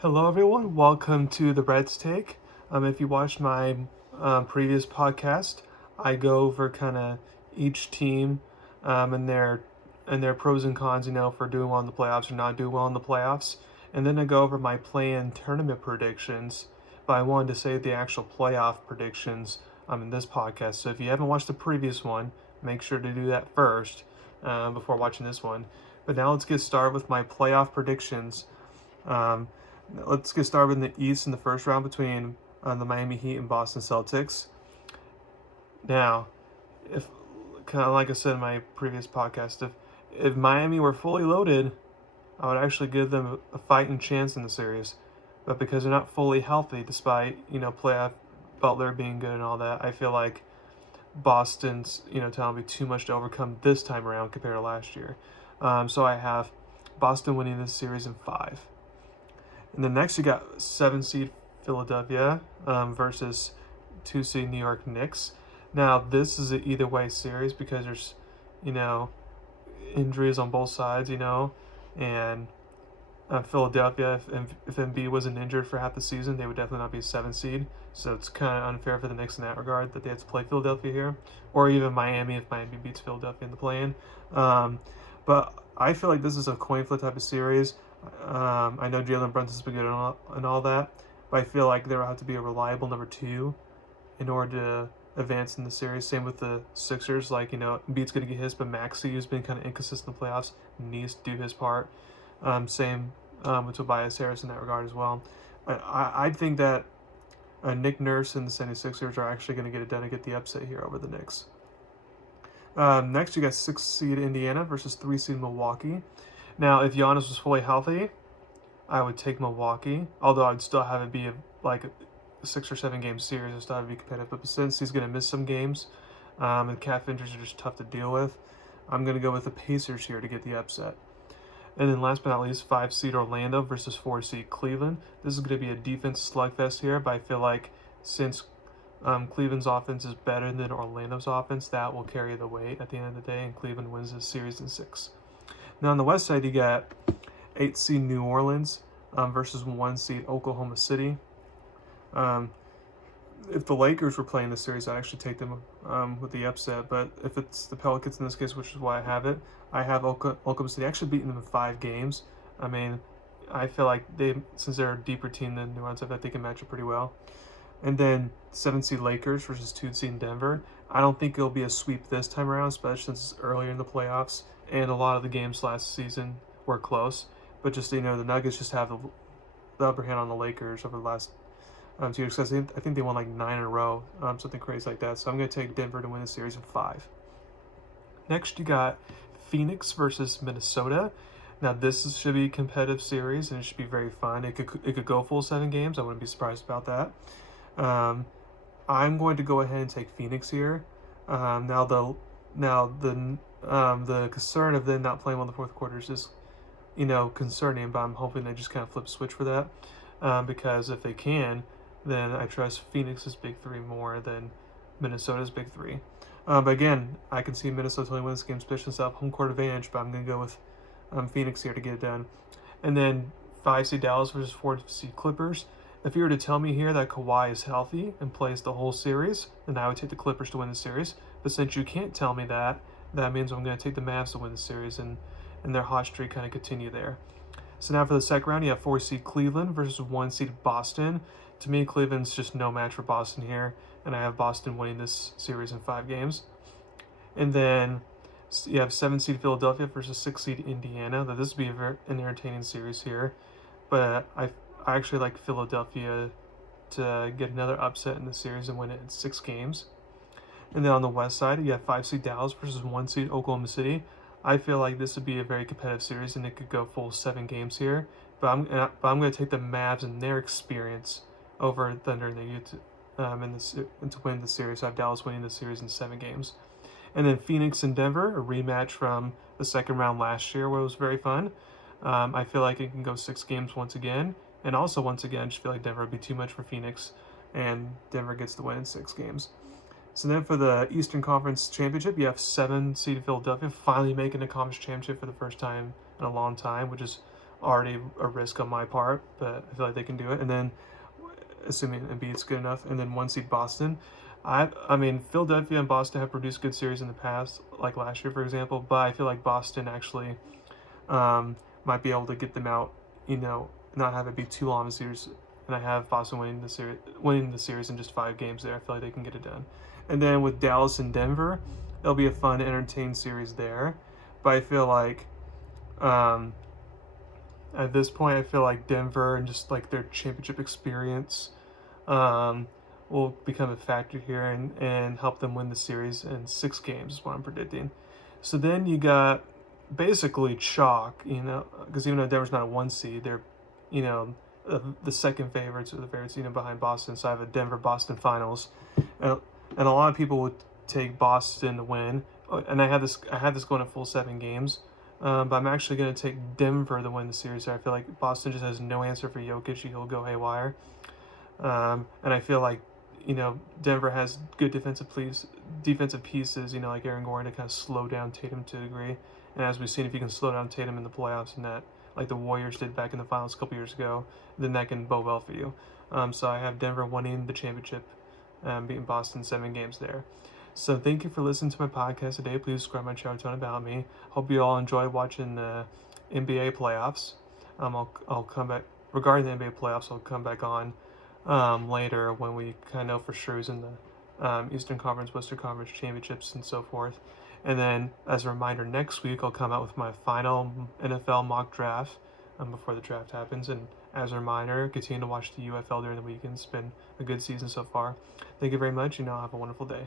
Hello, everyone. Welcome to the Reds Take. If you watched my previous podcast, I go over kind of each team and their pros and cons, for doing well in the playoffs or not doing well in the playoffs, and then I go over my play-in tournament predictions. But I wanted to say the actual playoff predictions in this podcast. So if you haven't watched the previous one, make sure to do that first before watching this one. But now let's get started with my playoff predictions. Um, Let's get started in the East in the first round between the Miami Heat and Boston Celtics. Now, if kind of like I said in my previous podcast, if Miami were fully loaded, I would actually give them a fighting chance in the series. But because they're not fully healthy, despite playoff Butler being good and all that, I feel like Boston's talent will be too much to overcome this time around compared to last year. So I have Boston winning this series in 5. And then next you got 7 seed Philadelphia versus 2 seed New York Knicks. Now this is an either way series because there's, you know, injuries on both sides, and Philadelphia, if Embiid wasn't injured for half the season, they would definitely not be a 7 seed. So it's kind of unfair for the Knicks in that regard that they have to play Philadelphia here, or even Miami if Miami beats Philadelphia in the play-in. But I feel like this is a coin flip type of series. I know Jalen Brunson's been good and all that, but I feel like there will have to be a reliable number 2 in order to advance in the series. Same with the Sixers. Like, Embiid's going to get his, but Maxey, who's been kind of inconsistent in the playoffs, needs to do his part. Same with Tobias Harris in that regard as well. I think that Nick Nurse and the 76ers are actually going to get it done and get the upset here over the Knicks. Next, you got 6 seed Indiana versus 3 seed Milwaukee. Now, if Giannis was fully healthy, I would take Milwaukee, although I'd still have it be a 6 or 7 game series. I'd still have it be competitive. But since he's going to miss some games, and calf injuries are just tough to deal with, I'm going to go with the Pacers here to get the upset. And then last but not least, 5 seed Orlando versus 4 seed Cleveland. This is going to be a defense slugfest here, but I feel like since Cleveland's offense is better than Orlando's offense, that will carry the weight at the end of the day, and Cleveland wins this series in 6. Now on the west side, you got 8 seed New Orleans versus 1 seed Oklahoma City. If the Lakers were playing this series, I'd actually take them with the upset. But if it's the Pelicans in this case, which is why I have Oklahoma City actually beating them in 5 games. I mean, I feel like since they're a deeper team than New Orleans, I bet they can match it pretty well. And then 7 seed Lakers versus 2 seed Denver. I don't think it'll be a sweep this time around, especially since it's earlier in the playoffs. And a lot of the games last season were close. But just, the Nuggets just have the upper hand on the Lakers over the last 2 years. Because I think they won like 9 in a row, something crazy like that. So I'm going to take Denver to win the series in 5. Next, you got Phoenix versus Minnesota. Now, this should be a competitive series, and it should be very fun. It could go full 7 games. I wouldn't be surprised about that. I'm going to go ahead and take Phoenix here. Now the concern of them not playing well in the fourth quarter is just, concerning. But I'm hoping they just kind of flip a switch for that, because if they can, then I trust Phoenix's big 3 more than Minnesota's big 3. But again, I can see Minnesota only win this game, especially since they have home court advantage. But I'm going to go with Phoenix here to get it done. And then 5 seed Dallas versus 4 seed Clippers. If you were to tell me here that Kawhi is healthy and plays the whole series, then I would take the Clippers to win the series. But since you can't tell me that, that means I'm going to take the Mavs to win the series and their hot streak kind of continue there. So now for the second round, you have 4 seed Cleveland versus 1 seed Boston. To me, Cleveland's just no match for Boston here, and I have Boston winning this series in 5 games. And then you have 7 seed Philadelphia versus 6 seed Indiana. Now, this would be an entertaining series here, but I actually like Philadelphia to get another upset in the series and win it in 6 games. And then on the west side, you have 5 seed Dallas versus 1 seed Oklahoma City. I feel like this would be a very competitive series, and it could go full 7 games here. But I'm going to take the Mavs and their experience over Thunder and the youth to win the series. So I have Dallas winning the series in 7 games. And then Phoenix and Denver, a rematch from the second round last year, where it was very fun. I feel like it can go 6 games once again. And also, once again, I just feel like Denver would be too much for Phoenix, and Denver gets the win in 6 games. So then for the Eastern Conference Championship, you have 7 seed Philadelphia finally making a conference championship for the first time in a long time, which is already a risk on my part, but I feel like they can do it. And then, assuming Embiid's good enough, and then 1 seed Boston. I mean, Philadelphia and Boston have produced good series in the past, like last year, for example. But I feel like Boston actually might be able to get them out. Not have it be too long of a series. And I have Boston winning the series in just 5 games. There, I feel like they can get it done. And then with Dallas and Denver, it'll be a fun, entertaining series there. But I feel like um, at this point, I feel like Denver and just like their championship experience um, will become a factor here and help them win the series in 6 games, is what I'm predicting. So then you got basically chalk, because even though Denver's not a 1 seed, they're, you know, the second favorites or the favorites, behind Boston. So I have a Denver-Boston finals, and a lot of people would take Boston to win. And I had this going a full 7 games. But I'm actually going to take Denver to win the series. I feel like Boston just has no answer for Jokic. He'll go haywire. And I feel like, Denver has good defensive pieces, like Aaron Gordon, to kind of slow down Tatum to a degree. And as we've seen, if you can slow down Tatum in the playoffs and that, like the Warriors did back in the finals a couple years ago, then that can bode well for you. So I have Denver winning the championship, beating Boston 7 games there. So thank you for listening to my podcast today. Please subscribe to my channel to learn about me. Hope you all enjoy watching the NBA playoffs. I'll come back regarding the NBA playoffs. I'll come back on later when we kind of know for sure who's in the Eastern Conference, Western Conference championships, and so forth. And then, as a reminder, next week I'll come out with my final NFL mock draft before the draft happens. And as a reminder, continue to watch the UFL during the weekend. It's been a good season so far. Thank you very much. Have a wonderful day.